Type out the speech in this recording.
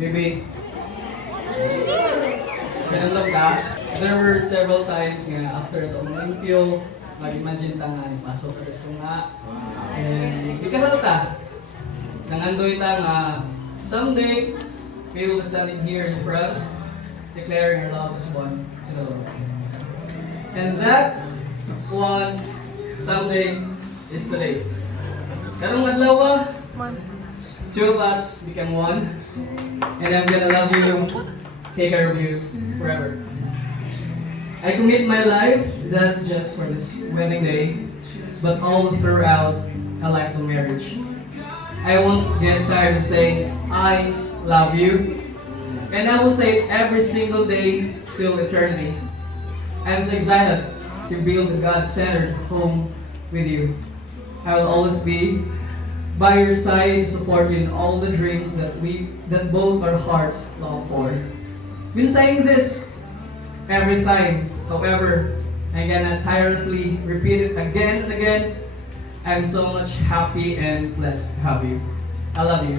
Maybe kinandam ka. There were several times nga after itong limpyo, mag-imagine ta nga ipasok ka gusto nga. And ikahal ta. Nangandoy ta nga someday we will be standing here in front declaring our love is one to the Lord. And that one someday is today. Karong adlaw, two of us become one. And I'm gonna love you, take care of you forever. I commit my life not just for this wedding day, but all throughout a lifelong marriage. I won't get tired of saying, I love you. And I will say it every single day till eternity. I'm so excited to build a God-centered home with you. I will always be by your side to support you in all the dreams that both our hearts long for. Been saying this every time, however, I'm gonna tirelessly repeat it again and again. I'm so much happy and blessed to have you. I love you.